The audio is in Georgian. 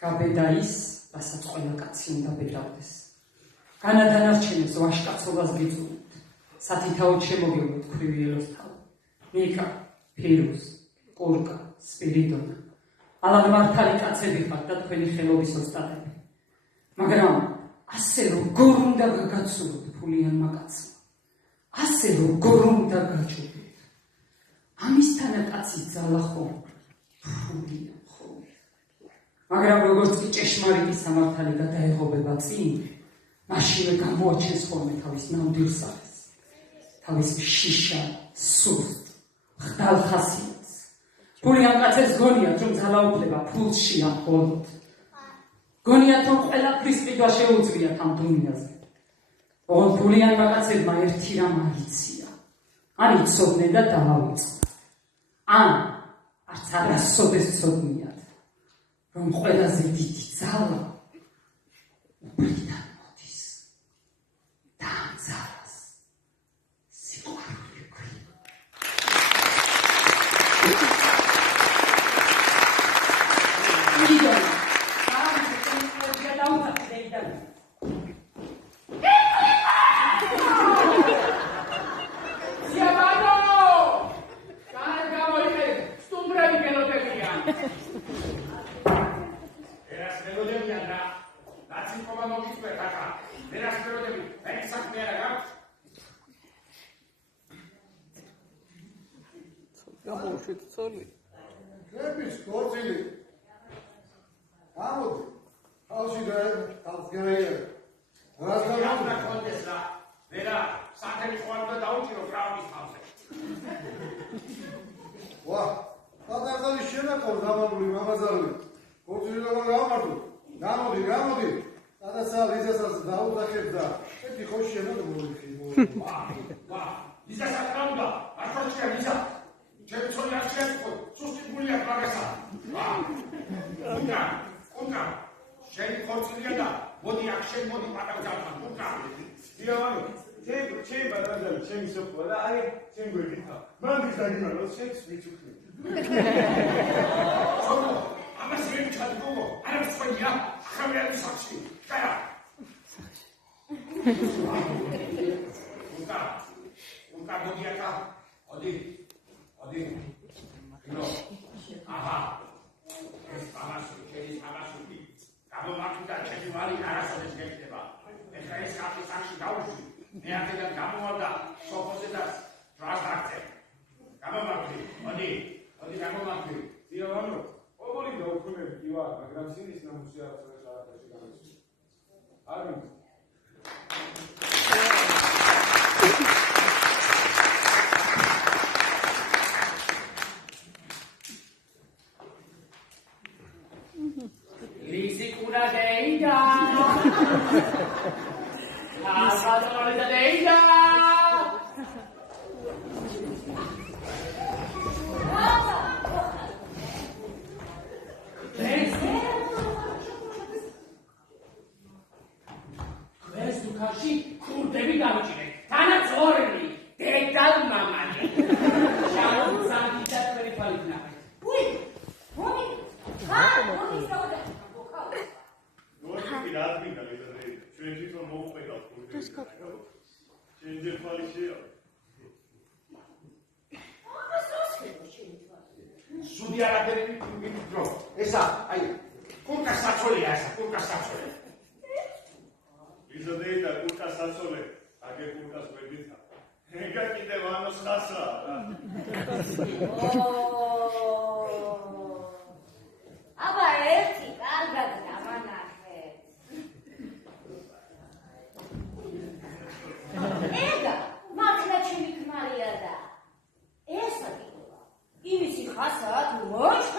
გაბედაის, რასაც ყველა კაცი უნდა ბედავდეს. განადანარჩენებს ვაშკაცობას გიწურთ, სათითაოდ შემოგევლოთ ქვრივიელოს თავ. მიკა, ფირუზ, კურკა, სპირიდონა. ალად მართალი კაცები ხართ და თქვენი ხელობის ოსტატები. მაგრამ ასე როგორ უნდა გაგაცუროთ ფულიანმა კაცმა. ასე როგორ უნდა გაჩვენოთ. ამისთანა კაცი ძალა ხომ ფულია. მაგრამ როგორც კი ჭეშმარიტი სამართალი გადაეღობება წინ, მაშინვე გამოაჩენს ხოლმე თავის ნამდვილ სახეს, თავის შიშა, სუსტ, ხდალ ხასიათს. ფულიან კაცებს გონიათ, რომ ძალაუფლება ფულშია მხოლოდ. გონიათ, რომ ყველაფრის ყიდვა შეუძლიათ ამ დუნიაზე. ოღონდ ფულიანმა კაცებმა ერთი რამ აიცია, ან იცოდნენ და დავავიწყდათ, ან არც არასოდეს ცოდნიათ, რომ ყველაზე დიდი ძალა უბრალოდ მოდის და ამ ძალას სიყვარული ქვია. მიდონა, ამის დაუხატე დაიდანა. Sorry. Hepimiz korkili. Mahmut, al şu görev, al görevi. Yapma kontesla. Vera. საფრთხე მიყვა უნდა დაუჭირო კრავის თავზე. ვა, პატარდალი შენაკო დამამული მამაზარული. ქორწილი როგორ გამართო? გამოდი. სადაც ლიზასაც დაუდახებ და ერთი ხო შემოგვიმოდი. ვა, ლიზა საკრავდა. ახალჩია ლიზა. ჩემწონი არ შეწყო. სუსტიკულია მაგასა. ვა. კონკა. შენ ქორწილია და მოდი აქ შენ მოდი პატარდალთან. კონკა. დიავანო, ჩემ ბატონო, ჩემი სოფლა და აი ჩემ გვერდითა. მან ის დაგიმაროს შენს მიწუხლი. ამას ვერ ჩადგო. არა სწორია. ხამიანი საქსი. კარა. კონკა მოდი აქ. მოდი. ნო. აჰა. ეს ამასული. გამომართვა ჩემი ვალი არასოდეს გეკდება. ეხლა ეს კაფე სახში დაუშვი. მე აქედან გამოვარდა სოფოზე და დრას დაგწევ. გამომართვი. მოდი გამომართვი. დიავანო, ყოველი დაუქმები ვარ, მაგრამ სინის ნამუსი არასოდეს არაფერში გამოსული. არ მინდა. Risicura deida. Salvatore deida. Questo kashi kurdevi davucine. Tanats orli. Dedal mamani. Sharon sanita per palina. Ui! Mommy! Mommy soda! ნორჩი რადგან იზრდება ჩვენ თვითონ მოვყვებავთ კურდებს ჩვენ ძერ ფალი შეა სუდი არაფერი მიდრო ესა აი კურკა საწოლია ესა კურკა საწოლე იზრდება კურკა საწოლე აგე კურკას გვერდითა ეგა კიდევ ანოს ხასა აბა ერთი კარგად დამანახე. ეგა მართლა ჩემი ქმარია და ესა კიდევა. იმისი ხასაა თუ მოჩქ